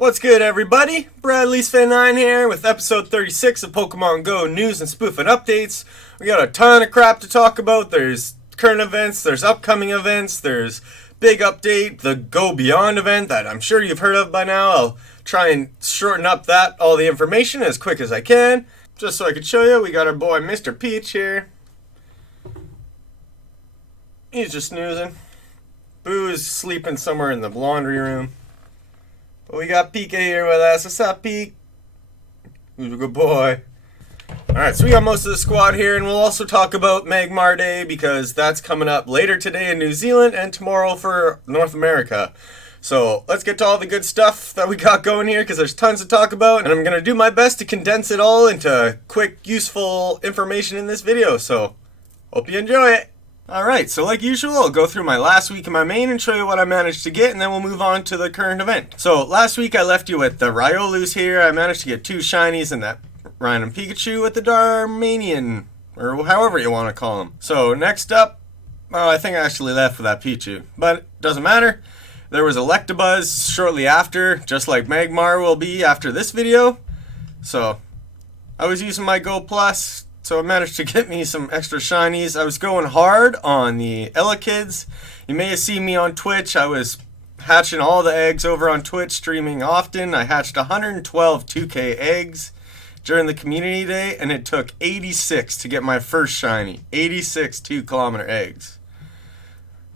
What's good, everybody? Bradley's9 here with episode 36 of Pokemon GO news and spoof and updates. We got a ton of crap to talk about. There's current events, there's upcoming events, there's big update, the Go Beyond event that I'm sure you've heard of by now. I'll try and shorten up all the information as quick as I can, just so I can show you. We got our boy Mr. Peach here. He's just snoozing. Boo is sleeping somewhere in the laundry room. But we got Pika here with us. What's up, Pete? Who's a good boy? Alright, so we got most of the squad here, and we'll also talk about Magmar Day, because that's coming up later today in New Zealand and tomorrow for North America. So let's get to all the good stuff that we got going here, because there's tons to talk about, and I'm going to do my best to condense it all into quick, useful information in this video. So hope you enjoy it. Alright, so like usual, I'll go through my last week in my main and show you what I managed to get, and then we'll move on to the current event. So last week I left you with the Riolus here. I managed to get 2 shinies and that random Pikachu with the Darmanian, or however you want to call him. So next up, I think I actually left with that Pichu, but it doesn't matter. There was Electabuzz shortly after, just like Magmar will be after this video. So I was using my Go Plus, so I managed to get me some extra shinies. I was going hard on the Elekid's. You may have seen me on Twitch. I was hatching all the eggs over on Twitch, streaming often. I hatched 112 2K eggs during the community day, and it took 86 to get my first shiny. 86 2-kilometer eggs.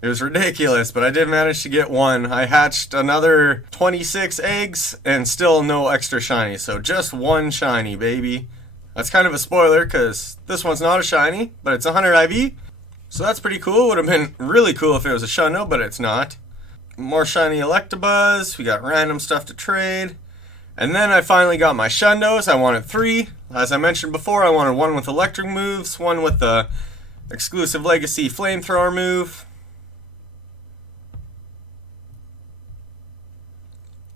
It was ridiculous, but I did manage to get one. I hatched another 26 eggs and still no extra shiny, so just one shiny, baby. That's kind of a spoiler, because this one's not a shiny, but it's 100 IV. So that's pretty cool. Would have been really cool if it was a Shundo, but it's not. More shiny Electabuzz. We got random stuff to trade. And then I finally got my Shundos. I wanted 3. As I mentioned before, I wanted one with electric moves, one with the exclusive Legacy Flamethrower move,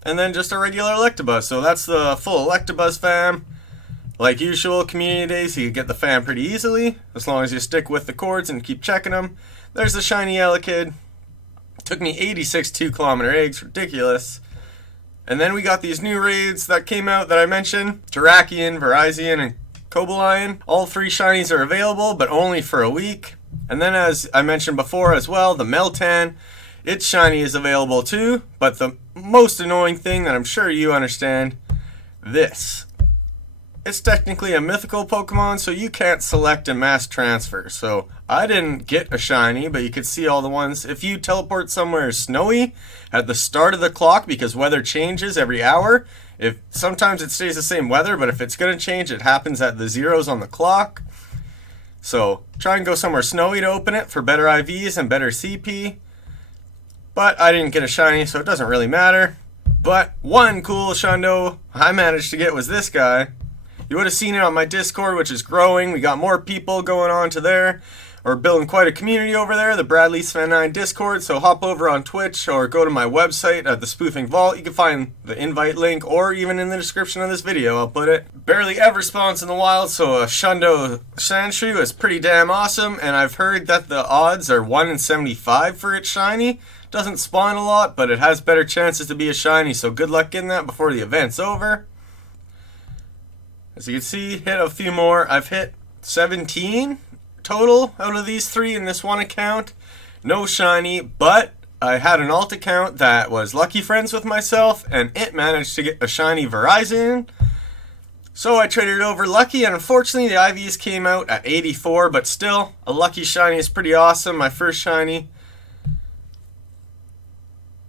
and then just a regular Electabuzz. So that's the full Electabuzz fam. Like usual, community days, you can get the fam pretty easily, as long as you stick with the cords and keep checking them. There's the shiny Elekid. Took me 86 2-kilometer eggs, ridiculous. And then we got these new raids that came out that I mentioned. Terrakion, Virizion, and Cobalion. All 3 shinies are available, but only for a week. And then, as I mentioned before as well, the Meltan. Its shiny is available too, but the most annoying thing that I'm sure you understand, this. It's technically a mythical Pokemon, so you can't select and mass transfer. So I didn't get a shiny, but you could see all the ones. If you teleport somewhere snowy at the start of the clock, because weather changes every hour, if sometimes it stays the same weather, but if it's going to change, it happens at the zeros on the clock. So try and go somewhere snowy to open it for better IVs and better CP. But I didn't get a shiny, so it doesn't really matter. But one cool Shundo I managed to get was this guy. You would have seen it on my Discord, which is growing. We got more people going on to there. We're building quite a community over there, the Bradley's9 Discord. So hop over on Twitch or go to my website at the Spoofing Vault. You can find the invite link, or even in the description of this video, I'll put it. Barely ever spawns in the wild, so a Shundo Sandshrew is pretty damn awesome. And I've heard that the odds are 1 in 75 for its shiny. Doesn't spawn a lot, but it has better chances to be a shiny, so good luck getting that before the event's over. As you can see, hit a few more. I've hit 17 total out of these 3 in this one account. No shiny, but I had an alt account that was lucky friends with myself, and it managed to get a shiny Virizion. So I traded over lucky, and unfortunately the IVs came out at 84, but still, a lucky shiny is pretty awesome. My first shiny.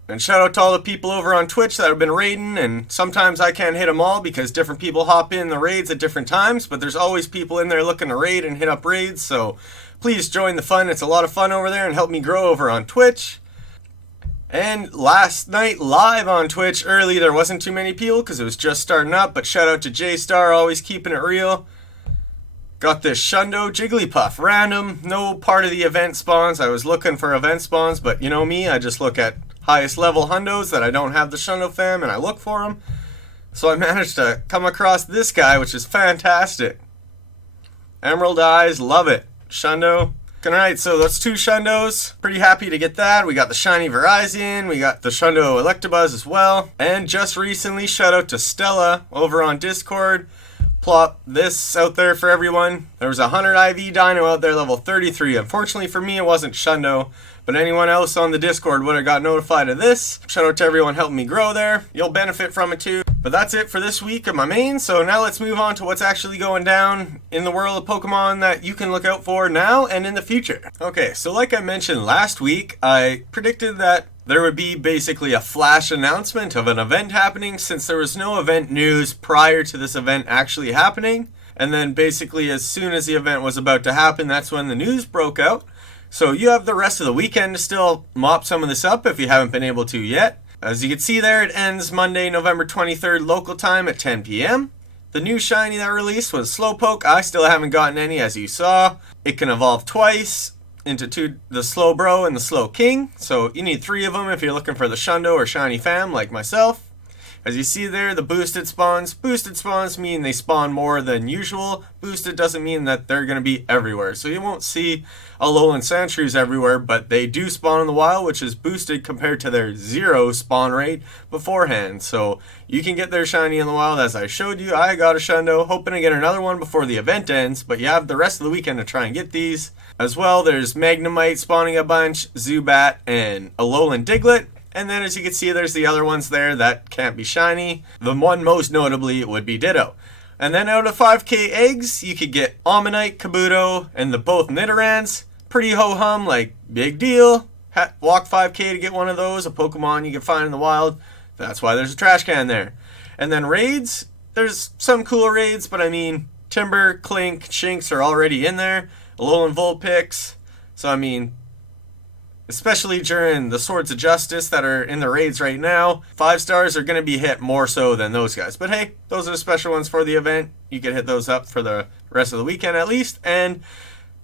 And shout out to all the people over on Twitch that have been raiding, and sometimes I can't hit them all because different people hop in the raids at different times, but there's always people in there looking to raid and hit up raids, so please join the fun. It's a lot of fun over there and help me grow over on Twitch. And last night live on Twitch early, there wasn't too many people because it was just starting up, but shout out to J-Star, always keeping it real. Got this Shundo Jigglypuff, random, no part of the event spawns. I was looking for event spawns, but you know me, I just look at highest level hundos that I don't have the Shundo fam, and I look for them. So I managed to come across this guy, which is fantastic. Emerald Eyes, love it. Shundo. Alright, so that's 2 Shundos. Pretty happy to get that. We got the shiny Verizon, we got the Shundo Electabuzz as well. And just recently, shout out to Stella over on Discord. Plop this out there for everyone. There was a 100 IV Dino out there, level 33. Unfortunately for me, it wasn't Shundo, but anyone else on the Discord would have got notified of this. Shout out to everyone helping me grow there. You'll benefit from it too. But that's it for this week of my main, so now let's move on to what's actually going down in the world of Pokemon that you can look out for now and in the future. Okay, so like I mentioned last week, I predicted that there would be basically a flash announcement of an event happening since there was no event news prior to this event actually happening. And then basically as soon as the event was about to happen, that's when the news broke out. So you have the rest of the weekend to still mop some of this up if you haven't been able to yet. As you can see there, it ends Monday, November 23rd local time at 10 p.m. The new shiny that released was Slowpoke. I still haven't gotten any, as you saw. It can evolve twice into the Slowbro and the Slowking. So you need 3 of them if you're looking for the Shundo or Shiny Fam like myself. As you see there, the boosted spawns. Boosted spawns mean they spawn more than usual. Boosted doesn't mean that they're going to be everywhere. So you won't see Alolan Sandshrews everywhere, but they do spawn in the wild, which is boosted compared to their 0 spawn rate beforehand. So you can get their shiny in the wild, as I showed you. I got a Shundo, hoping to get another one before the event ends, but you have the rest of the weekend to try and get these. As well, there's Magnemite spawning a bunch, Zubat, and Alolan Diglett. And then as you can see, there's the other ones there that can't be shiny. The one most notably would be Ditto. And then out of 5k eggs, you could get Omanyte, Kabuto, and the both Nidorans. Pretty ho-hum, like, big deal. Walk 5k to get one of those, a Pokemon you can find in the wild. That's why there's a trash can there. And then raids, there's some cool raids, but I mean, Timber, Clink, Shinx are already in there. Alolan Vulpix. So I mean, especially during the Swords of Justice that are in the raids right now, 5 stars are going to be hit more so than those guys. But hey, those are the special ones for the event. You can hit those up for the rest of the weekend at least. And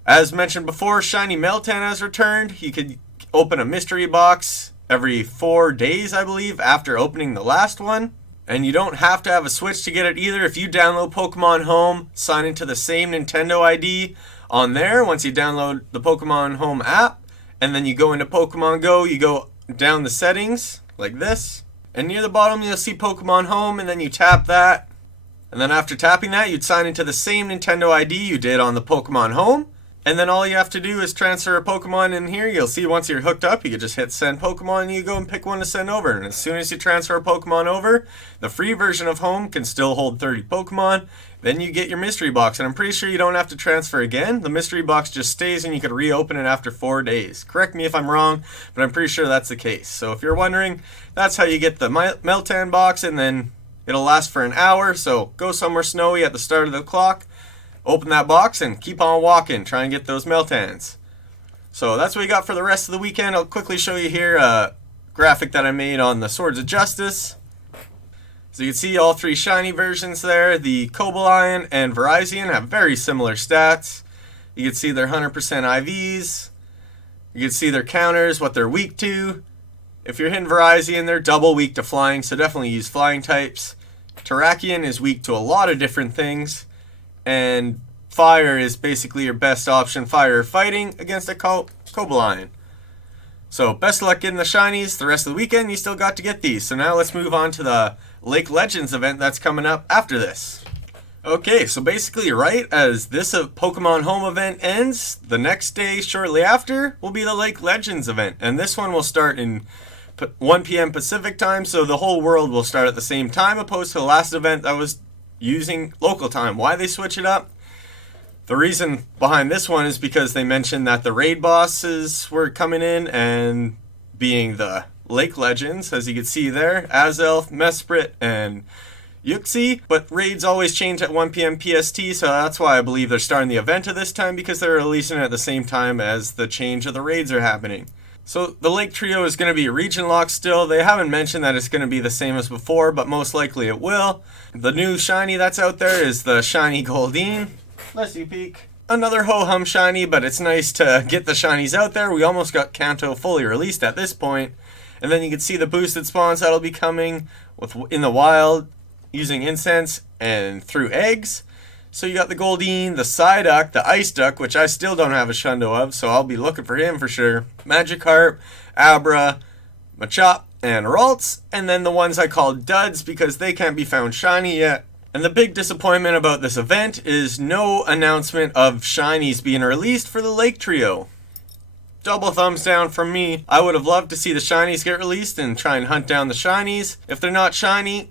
as mentioned before, Shiny Meltan has returned. You could open a mystery box every 4 days, I believe, after opening the last one. And you don't have to have a Switch to get it either. If you download Pokemon Home, sign into the same Nintendo ID on there once you download the Pokemon Home app, and then you go into Pokemon GO, you go down the settings like this, and near the bottom you'll see Pokemon Home, and then you tap that, and then after tapping that you'd sign into the same Nintendo ID you did on the Pokemon Home, and then all you have to do is transfer a Pokemon in here. You'll see once you're hooked up, you can just hit send Pokemon and you go and pick one to send over. And as soon as you transfer a Pokemon over, the free version of Home can still hold 30 Pokemon. Then you get your mystery box, and I'm pretty sure you don't have to transfer again. The mystery box just stays and you can reopen it after 4 days. Correct me if I'm wrong, but I'm pretty sure that's the case. So if you're wondering, that's how you get the Meltan box, and then it'll last for an hour. So go somewhere snowy at the start of the clock, open that box, and keep on walking. Try and get those Meltans. So that's what we got for the rest of the weekend. I'll quickly show you here a graphic that I made on the Swords of Justice. So you can see all 3 shiny versions there. The Cobalion and Verizon have very similar stats. You can see their 100% IVs. You can see their counters, what they're weak to. If you're hitting Verizon, they're double weak to flying, so definitely use flying types. Terrakion is weak to a lot of different things. And fire is basically your best option, fire or fighting, against a Cobalion. So best of luck getting the shinies. The rest of the weekend you still got to get these. So now let's move on to the Lake Legends event that's coming up after this. Okay, so basically right as this Pokemon Home event ends, the next day shortly after will be the Lake Legends event. And this one will start in 1 p.m. Pacific time, so the whole world will start at the same time, opposed to the last event that was using local time. Why they switch it up? The reason behind this one is because they mentioned that the raid bosses were coming in and being the Lake Legends, as you can see there, Azelf, Mesprit, and Yuxi. But raids always change at 1 p.m. PST, so that's why I believe they're starting the event at this time, because they're releasing it at the same time as the change of the raids are happening. So the Lake Trio is going to be region locked still. They haven't mentioned that it's going to be the same as before, but most likely it will. The new shiny that's out there is the shiny Goldeen. Bless you, Peek. Another ho-hum shiny, but it's nice to get the shinies out there. We almost got Kanto fully released at this point. And then you can see the boosted spawns that'll be coming in the wild using incense and through eggs. So you got the Goldeen, the Psyduck, the Ice Duck, which I still don't have a Shundo of, so I'll be looking for him for sure. Magikarp, Abra, Machop, and Ralts, and then the ones I call duds because they can't be found shiny yet. And the big disappointment about this event is no announcement of shinies being released for the Lake Trio. Double thumbs down from me. I would have loved to see the shinies get released and try and hunt down the shinies. If they're not shiny,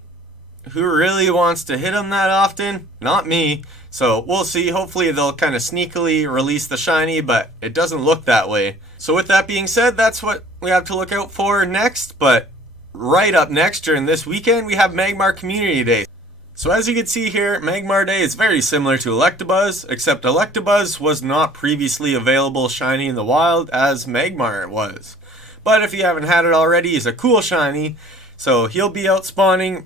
who really wants to hit them that often? Not me. So we'll see. Hopefully they'll kind of sneakily release the shiny, but it doesn't look that way. So with that being said, that's what we have to look out for next. But right up next during this weekend, we have Magmar Community Day. So as you can see here, Magmar Day is very similar to Electabuzz, except Electabuzz was not previously available shiny in the wild as Magmar was. But if you haven't had it already, he's a cool shiny, so he'll be out spawning,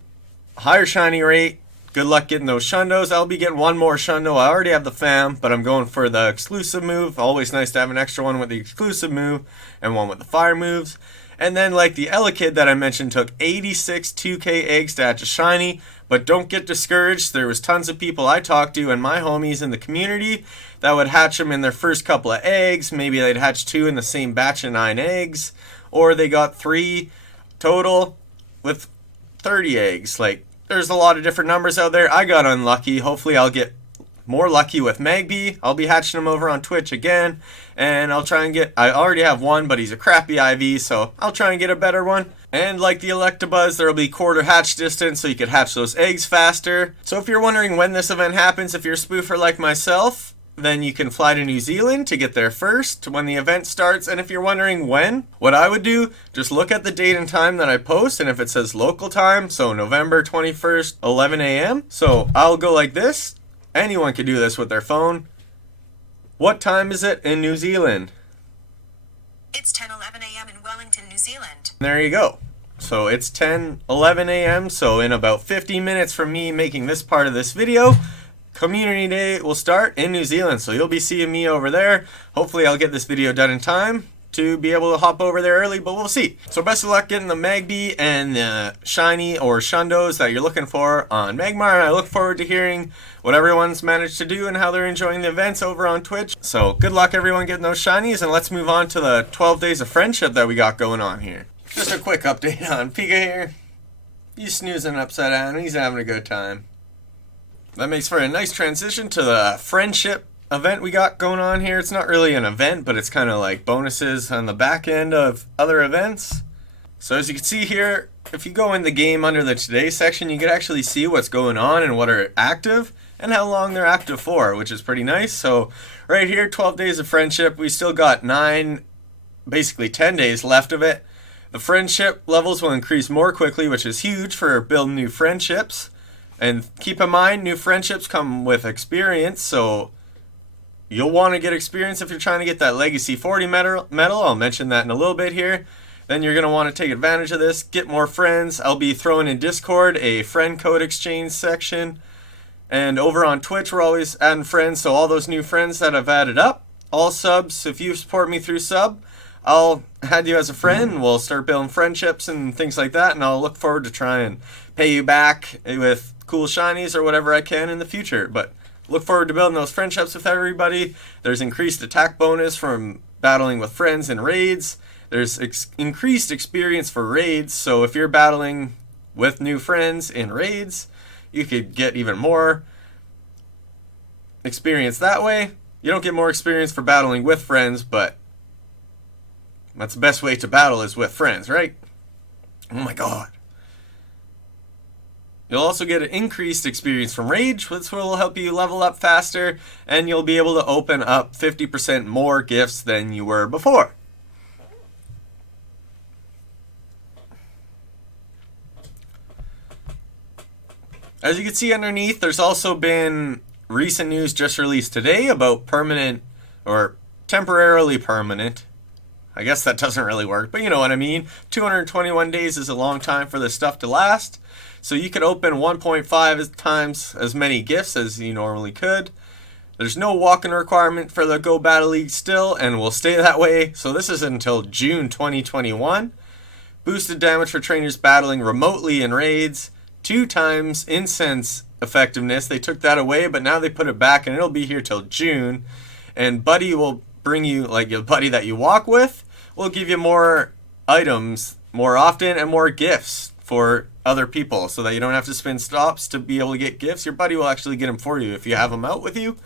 higher shiny rate. Good luck getting those Shundos. I'll be getting one more Shundo. I already have the fam, but I'm going for the exclusive move. Always nice to have an extra one with the exclusive move and one with the fire moves. And then like the Elekid that I mentioned took 86 2K eggs to hatch a shiny. But don't get discouraged. There was tons of people I talked to and my homies in the community that would hatch them in their first couple of eggs. Maybe they'd hatch 2 in the same batch of 9 eggs. Or they got 3 total with 30 eggs. Like, there's a lot of different numbers out there. I got unlucky. Hopefully I'll get more lucky with Magby. I'll be hatching him over on Twitch again. And I'll try and get... I already have one, but he's a crappy IV, so I'll try and get a better one. And like the Electabuzz, there will be quarter hatch distance, so you could hatch those eggs faster. So if you're wondering when this event happens, if you're a spoofer like myself, then you can fly to New Zealand to get there first when the event starts. And if you're wondering when, what I would do, just look at the date and time that I post, and if it says local time, so November 21st, 11 a.m. So I'll go like this. Anyone can do this with their phone. What time is it in New Zealand? It's 10:11 a.m. in Wellington, New Zealand. There you go. So it's 10:11 a.m. So in about 50 minutes from me making this part of this video, Community Day will start in New Zealand. So you'll be seeing me over there. Hopefully I'll get this video done in time to be able to hop over there early, but we'll see. So best of luck getting the Magby and the shiny or Shundos that you're looking for on Magmar, and I look forward to hearing what everyone's managed to do and how they're enjoying the events over on Twitch. So good luck everyone getting those shinies, and let's move on to the 12 days of friendship that we got going on here. Just a quick update on Pika here. He's snoozing upside down, he's having a good time. That makes for a nice transition to the friendship event we got going on here. It's not really an event, but it's kind of like bonuses on the back end of other events. So as you can see here, if you go in the game under the today section, you can actually see what's going on and what are active and how long they're active for, which is pretty nice. So right here, 12 days of friendship, we still got 9, basically 10 days left of it. The friendship levels will increase more quickly, which is huge for building new friendships. And keep in mind, new friendships come with experience, so you'll want to get experience if you're trying to get that Legacy 40 medal. I'll mention that in a little bit here. Then you're going to want to take advantage of this, get more friends. I'll be throwing in Discord a friend code exchange section. And over on Twitch, we're always adding friends. So all those new friends that I've added up, all subs, if you support me through sub, I'll add you as a friend. And we'll start building friendships and things like that. And I'll look forward to try and pay you back with cool shinies or whatever I can in the future. But look forward to building those friendships with everybody. There's increased attack bonus from battling with friends in raids. There's increased experience for raids. So if you're battling with new friends in raids, you could get even more experience that way. You don't get more experience for battling with friends, but that's the best way to battle is with friends, right? Oh my god. You'll also get an increased experience from Rage, which will help you level up faster, and you'll be able to open up 50% more gifts than you were before. As you can see underneath, there's also been recent news just released today about permanent, or temporarily permanent. I guess that doesn't really work, but you know what I mean. 221 days is a long time for this stuff to last. So you could open 1.5 times as many gifts as you normally could. There's no walk-in requirement for the Go Battle League still, and will stay that way. So this is until June 2021. Boosted damage for trainers battling remotely in raids. 2 times incense effectiveness. They took that away, but now they put it back, and it'll be here till June. And Buddy will bring you, like your buddy that you walk with, will give you more items more often and more gifts for other people, so that you don't have to spend stops to be able to get gifts. Your buddy will actually get them for you if you have them out with you.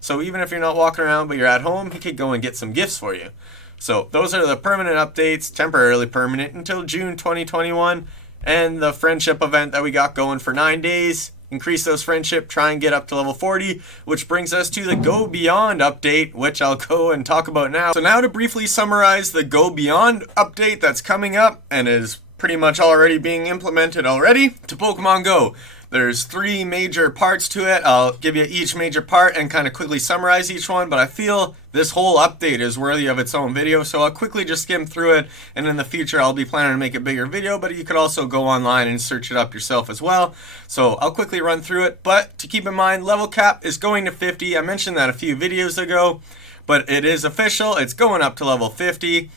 So even if you're not walking around but you're at home, he could go and get some gifts for you. So those are the permanent updates, temporarily permanent until June 2021. And the friendship event that we got going for 9 days. Increase those friendship, try and get up to level 40, which brings us to the Go Beyond update, which I'll go and talk about now. So now to briefly summarize the Go Beyond update that's coming up and is pretty much already being implemented already to Pokemon Go. There's 3 major parts to it. I'll give you each major part and kind of quickly summarize each one, but I feel this whole update is worthy of its own video, so I'll quickly just skim through it, and in the future I'll be planning to make a bigger video, but you could also go online and search it up yourself as well. So I'll quickly run through it, but to keep in mind, level cap is going to 50. I mentioned that a few videos ago, but it is official. It's going up to level 50.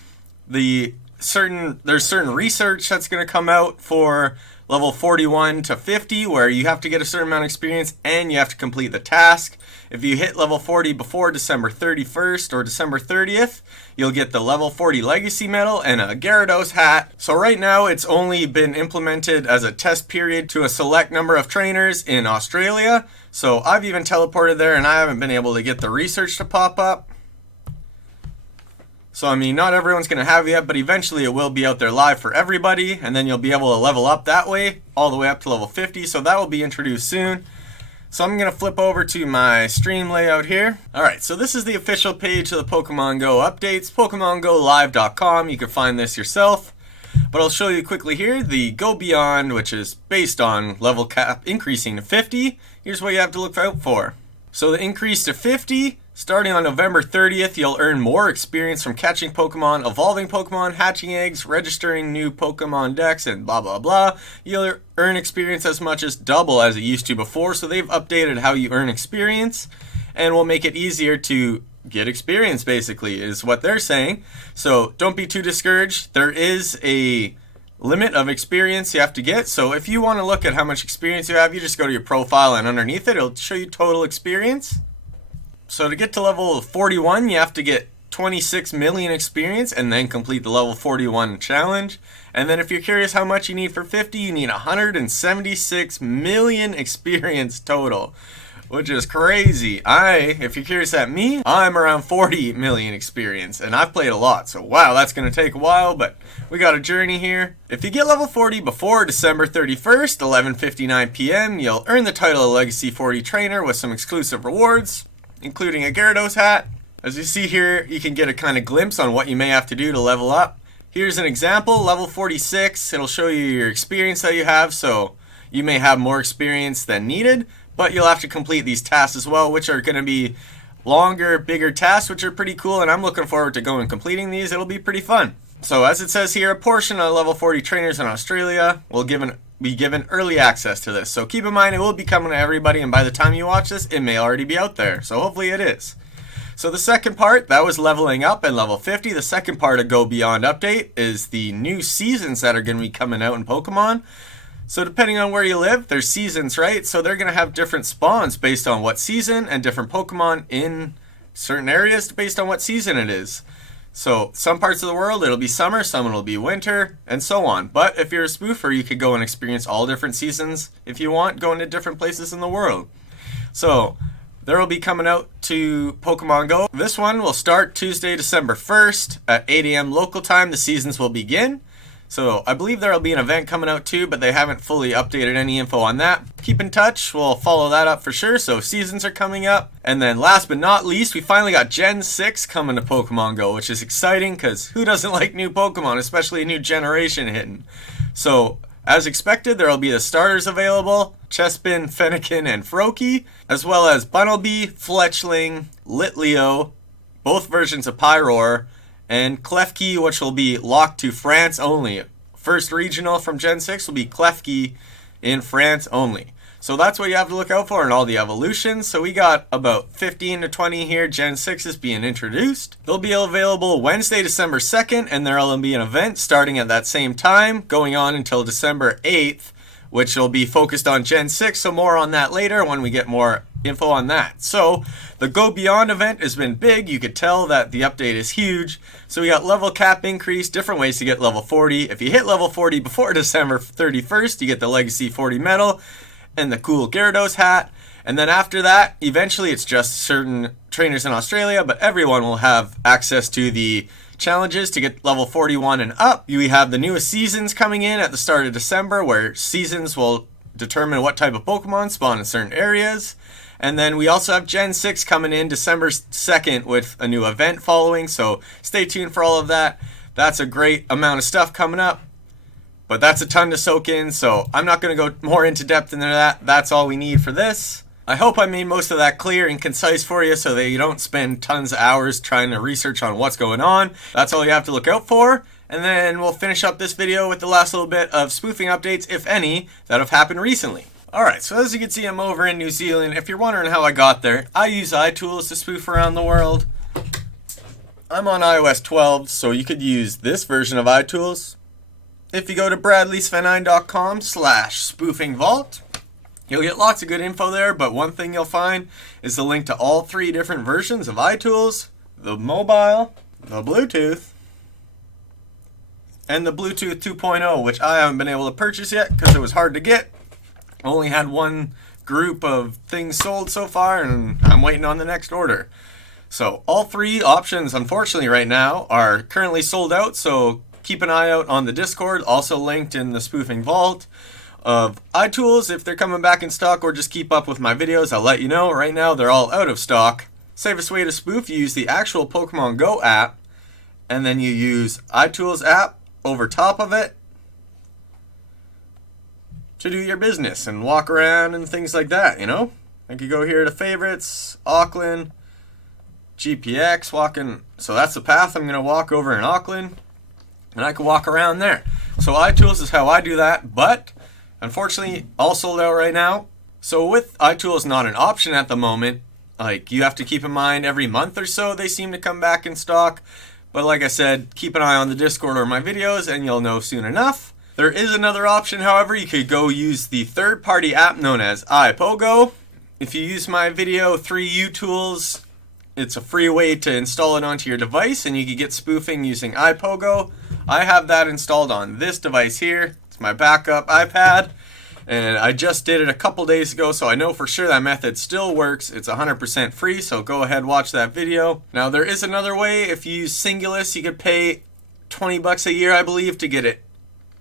There's certain research that's going to come out for level 41 to 50, where you have to get a certain amount of experience and you have to complete the task. If you hit level 40 before December 31st or December 30th, you'll get the level 40 legacy medal and a Gyarados hat. So right now it's only been implemented as a test period to a select number of trainers in Australia. So I've even teleported there and I haven't been able to get the research to pop up. So, I mean, not everyone's going to have it yet, but eventually it will be out there live for everybody, and then you'll be able to level up that way, all the way up to level 50, so that will be introduced soon. So I'm going to flip over to my stream layout here. Alright, so this is the official page of the Pokemon Go updates, PokemonGoLive.com. You can find this yourself, but I'll show you quickly here. The Go Beyond, which is based on level cap increasing to 50, here's what you have to look out for. So the increase to 50, starting on November 30th, you'll earn more experience from catching Pokemon, evolving Pokemon, hatching eggs, registering new Pokemon decks, and blah blah blah. You'll earn experience as much as double as it used to before, so they've updated how you earn experience and will make it easier to get experience, basically, is what they're saying. So don't be too discouraged. There is a limit of experience you have to get, so if you want to look at how much experience you have, you just go to your profile and underneath it, it'll show you total experience. So to get to level 41, you have to get 26 million experience and then complete the level 41 challenge. And then if you're curious how much you need for 50, you need 176 million experience total, which is crazy. If you're curious at me, I'm around 40 million experience, and I've played a lot, so wow, that's going to take a while, but we got a journey here. If you get level 40 before December 31st, 11:59 p.m., you'll earn the title of Legacy 40 Trainer with some exclusive rewards, including a Gyarados hat. As you see here, you can get a kind of glimpse on what you may have to do to level up. Here's an example, level 46, it'll show you your experience that you have, so you may have more experience than needed, but you'll have to complete these tasks as well, which are going to be longer, bigger tasks, which are pretty cool, and I'm looking forward to going and completing these. It'll be pretty fun. So as it says here, a portion of level 40 trainers in Australia will be given early access to this. So keep in mind, it will be coming to everybody, and by the time you watch this, it may already be out there. So hopefully it is. So the second part, that was leveling up at level 50. The second part of Go Beyond update is the new seasons that are going to be coming out in Pokemon. So depending on where you live, there's seasons, right? So they're going to have different spawns based on what season, and different Pokemon in certain areas based on what season it is. So some parts of the world, it'll be summer, some it'll be winter, and so on. But if you're a spoofer, you could go and experience all different seasons if you want, going to different places in the world. So there will be coming out to Pokemon Go. This one will start Tuesday, December 1st at 8 a.m. local time. The seasons will begin. So I believe there will be an event coming out too, but they haven't fully updated any info on that. Keep in touch, we'll follow that up for sure. So seasons are coming up. And then last but not least, we finally got Gen 6 coming to Pokemon Go, which is exciting because who doesn't like new Pokemon, especially a new generation hitting. So as expected, there will be the starters available, Chespin, Fennekin, and Froakie, as well as Bunnelby, Fletchling, Litleo, both versions of Pyroar, and Klefki, which will be locked to France only. First regional from Gen 6 will be Klefki in France only. So that's what you have to look out for in all the evolutions. So we got about 15 to 20 here. Gen 6 is being introduced. They'll be available Wednesday, December 2nd, and there will be an event starting at that same time, going on until December 8th, which will be focused on Gen 6, so more on that later when we get more info on that. So the Go Beyond event has been big. You could tell that the update is huge. So we got level cap increase, different ways to get level 40. If you hit level 40 before December 31st, you get the Legacy 40 medal and the cool Gyarados hat. And then after that, eventually it's just certain trainers in Australia, but everyone will have access to the challenges to get level 41 and up. We have the newest seasons coming in at the start of December, where seasons will determine what type of Pokemon spawn in certain areas. And then we also have Gen 6 coming in December 2nd with a new event following, so stay tuned for all of that. That's a great amount of stuff coming up, but that's a ton to soak in, so I'm not going to go more into depth into that. That's all we need for this. I hope I made most of that clear and concise for you so that you don't spend tons of hours trying to research on what's going on. That's all you have to look out for. And then we'll finish up this video with the last little bit of spoofing updates, if any, that have happened recently. Alright, so as you can see, I'm over in New Zealand. If you're wondering how I got there, I use iTools to spoof around the world. I'm on iOS 12, so you could use this version of iTools. If you go to bradleysvenine.com/spoofing vault, you'll get lots of good info there, but one thing you'll find is the link to all 3 different versions of iTools: the mobile, the Bluetooth, and the Bluetooth 2.0, which I haven't been able to purchase yet because it was hard to get. Only had one group of things sold so far, and I'm waiting on the next order. So all 3 options, unfortunately, right now are currently sold out, so keep an eye out on the Discord, also linked in the Spoofing Vault of iTools. If they're coming back in stock, or just keep up with my videos, I'll let you know. Right now, they're all out of stock. Safest way to spoof, you use the actual Pokemon GO app, and then you use iTools app over top of it to do your business and walk around and things like that, you know? I could go here to favorites, Auckland, GPX, walking. So that's the path I'm going to walk over in Auckland, and I can walk around there. So iTools is how I do that, but unfortunately, all sold out right now. So with iTools not an option at the moment, like you have to keep in mind every month or so they seem to come back in stock. But like I said, keep an eye on the Discord or my videos and you'll know soon enough. There is another option, however. You could go use the third-party app known as iPOGO. If you use my video 3U tools, it's a free way to install it onto your device, and you can get spoofing using iPOGO. I have that installed on this device here. It's my backup iPad, and I just did it a couple days ago, so I know for sure that method still works. It's 100% free, so go ahead, watch that video. Now, there is another way. If you use Singulus, you could pay $20 a year, I believe, to get it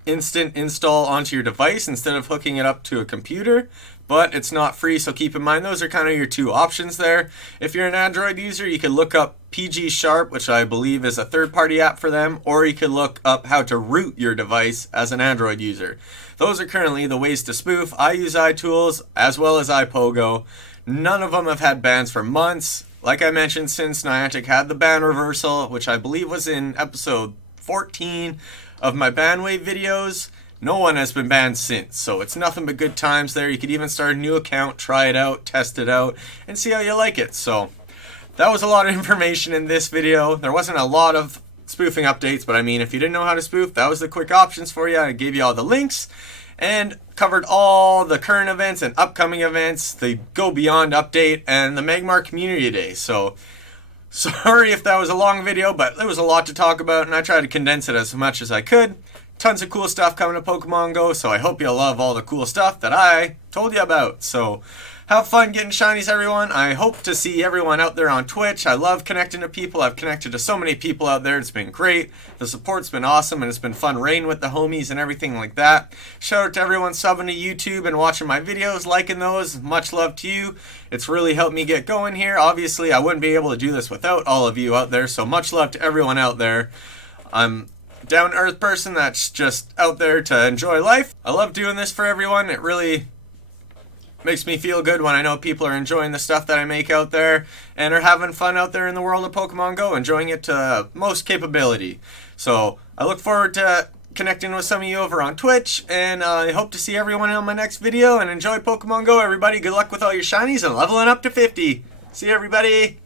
instant install onto your device instead of hooking it up to a computer, but it's not free, so keep in mind those are kind of your 2 options there. If you're an Android user, you can look up PG Sharp, which I believe is a third-party app for them, or you can look up how to root your device as an Android user. Those are currently the ways to spoof. I use iTools as well as iPOGO. None of them have had bans for months. Like I mentioned, since Niantic had the ban reversal, which I believe was in episode 14 of my Bandwave videos, no one has been banned since, so it's nothing but good times there. You could even start a new account, try it out, test it out, and see how you like it. So that was a lot of information in this video. There wasn't a lot of spoofing updates, but I mean, if you didn't know how to spoof, that was the quick options for you. I gave you all the links and covered all the current events and upcoming events, the Go Beyond update, and the Magmar Community Day. So sorry if that was a long video, but there was a lot to talk about, and I tried to condense it as much as I could. Tons of cool stuff coming to Pokemon Go, so I hope you'll love all the cool stuff that I told you about. So have fun getting shinies, everyone. I hope to see everyone out there on Twitch. I love connecting to people. I've connected to so many people out there. It's been great. The support's been awesome, and it's been fun raiding with the homies and everything like that. Shout out to everyone subbing to YouTube and watching my videos, liking those. Much love to you. It's really helped me get going here. Obviously, I wouldn't be able to do this without all of you out there, so much love to everyone out there. I'm down-to-earth person that's just out there to enjoy life. I love doing this for everyone. It really makes me feel good when I know people are enjoying the stuff that I make out there and are having fun out there in the world of Pokemon Go, enjoying it to most capability. So I look forward to connecting with some of you over on Twitch, and I hope to see everyone on my next video, and enjoy Pokemon Go, everybody. Good luck with all your shinies and leveling up to 50. See you, everybody.